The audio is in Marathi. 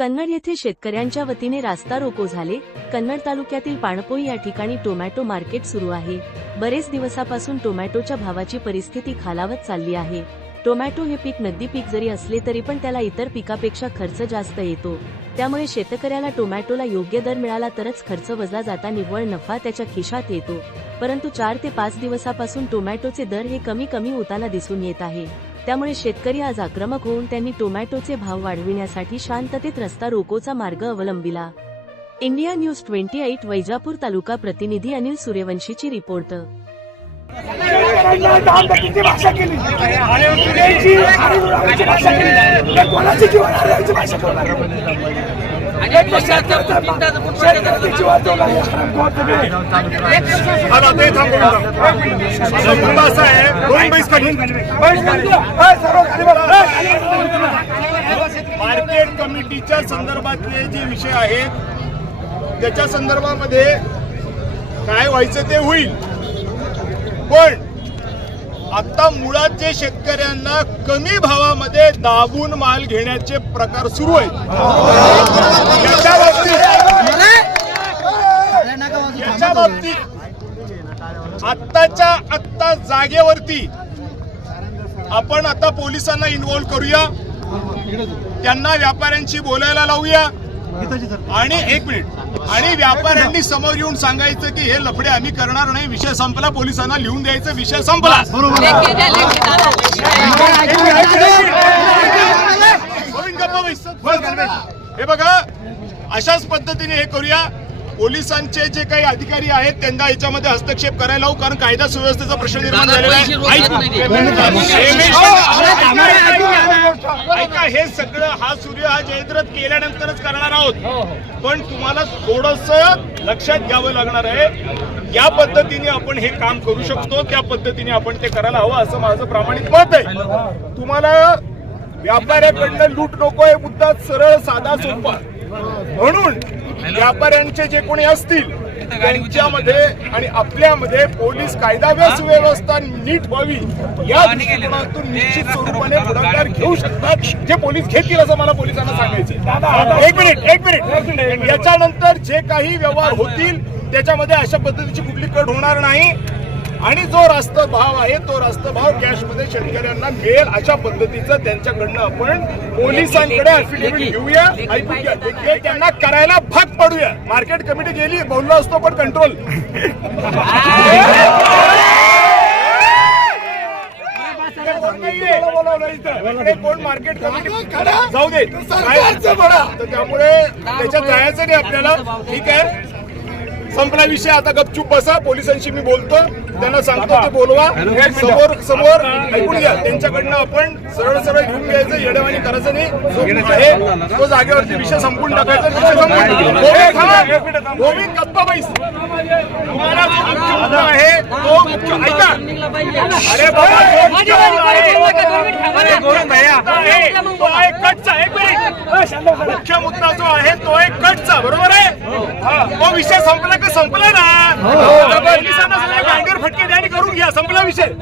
कन्नड येथे शेतकऱ्यांच्या वतीने रास्ता रोको झाले. कन्नड तालुक्यातील पाणपोई या ठिकाणी टोमॅटो मार्केट सुरू आहे. बरेच दिवसापासून टोमॅटोच्या भावाची परिस्थिती खालावत चालली आहे. टोमॅटो हे पीक नगदी पीक जरी असले तरी पण त्याला इतर पिकापेक्षा खर्च जास्त येतो. त्यामुळे शेतकऱ्याला टोमॅटोला योग्य दर मिळाला तरच खर्च वजा जाता निव्वळ नफा त्याच्या खिशात येतो. परंतु चार ते पाच दिवसापासून टोमॅटोचे दर हे कमी कमी होताना दिसून येत आहे. त्यामुळे शेतकरी आज आक्रमक होऊन त्यांनी टोमॅटोचे भाव वाढविण्यासाठी शांततेत रस्ता रोकोचा मार्ग अवलंबिला. India News twenty eight Vaijapur taluka प्रतिनिधी अनिल सूर्यवंशीची रिपोर्ट. भाषा केली. भाषा केली. कोणाची जीवन करणार. मार्केट कमिटीच्या संदर्भातले जे विषय आहेत त्याच्या संदर्भामध्ये काय व्हायचं ते होईल. पण आता मुळात जे शेतकऱ्यांना कमी भावामध्ये दाबून माल घेण्याचे प्रकार सुरू आहेत. याच्या बाबतीत याच्या बाबतीत आत्ताच्या आत्ता जागेवरती आपण आता पोलिसांना इन्व्हॉल्व करूया. त्यांना व्यापाऱ्यांशी बोलायला लावूया. आणि एक मिनिट. आणि व्यापाऱ्यांनी समोर येऊन सांगायचं की हे लफडे आम्ही करणार नाही विषय संपला पोलिसांना लिहून द्यायचं विषय संपला. गोविंद गप्पा बैस. हे बघा अशाच पद्धतीने हे करूया. पोलिसांचे जे काही अधिकारी आहेत त्यांना याच्यामध्ये हस्तक्षेप करायला लावू कारण कायदा सुव्यवस्थेचा प्रश्न निर्माण झालेला आहे. हे सगळं हा सूर्य हा जयद्रथ केल्यानंतरच करणार आहोत. पण तुम्हाला थोडस लक्षात घ्यावं लागणार आहे या पद्धतीने आपण हे काम करू शकतो त्या पद्धतीने आपण ते करायला हवं असं माझं प्रामाणिक मत आहे. तुम्हाला व्यापाऱ्याकडनं लूट नकोय मुद्दा सरळ साधा सोपा. म्हणून व्यापाऱ्यांचे जे कोणी असतील त्यांच्यामध्ये आणि आपल्यामध्ये पोलीस कायदा व सुव्यवस्था नीट व्हावी. या दृष्टिकोनातून निश्चित स्वरूपाने पुढाकार घेऊ शकतात जे पोलीस घेतील असं मला पोलिसांना सांगायचं एक मिनिट एक मिनिट. याच्यानंतर जे काही व्यवहार होतील त्याच्यामध्ये अशा पद्धतीची कुठली कट होणार नाही. आणि जो रास्त भाव आहे तो रास्त भाव कॅशमध्ये शेतकऱ्यांना मिळेल अशा पद्धतीचं त्यांच्याकडनं आपण पोलिसांकडे अफिडेव्हिट घेऊया. ते त्यांना करायला भाग पडूया. मार्केट कमिटी गेली बोललो असतो पण कंट्रोल कोण मार्केट कमिटी जाऊ दे. सरकारचं बडा. तर त्यामुळे त्याच्यात जायचं नाही आपल्याला. ठीक आहे. संपला विषय आता गपचूप बसा पोलिसांशी मी बोलतो त्यांना सांगतो ते बोलवा समोर समोर ऐकून घ्या त्यांच्याकडनं आपण सरळ सरळ घेऊन घ्यायचं येडेवाणी करायचं नाही जो आहे तो जागेवरती विषय संपून टाकायचा गोविंद गप्पा बैस तुम्हाला जो मुख्य मुद्दा आहे तो मुख्य ऐका अरे बाबा जो मुख्य मुद्दा आहे अरे गोविंद भैया आहे, तो आहे कटचा एक मिनिट मुख्य मुद्दा जो आहे तो आहे कटचा बरोबर आहे हा, तो विषय संपला का संपला ना आता पोलिसांना सगळे गांडीवर फटके द्या आणि करून घ्या संपला विषय.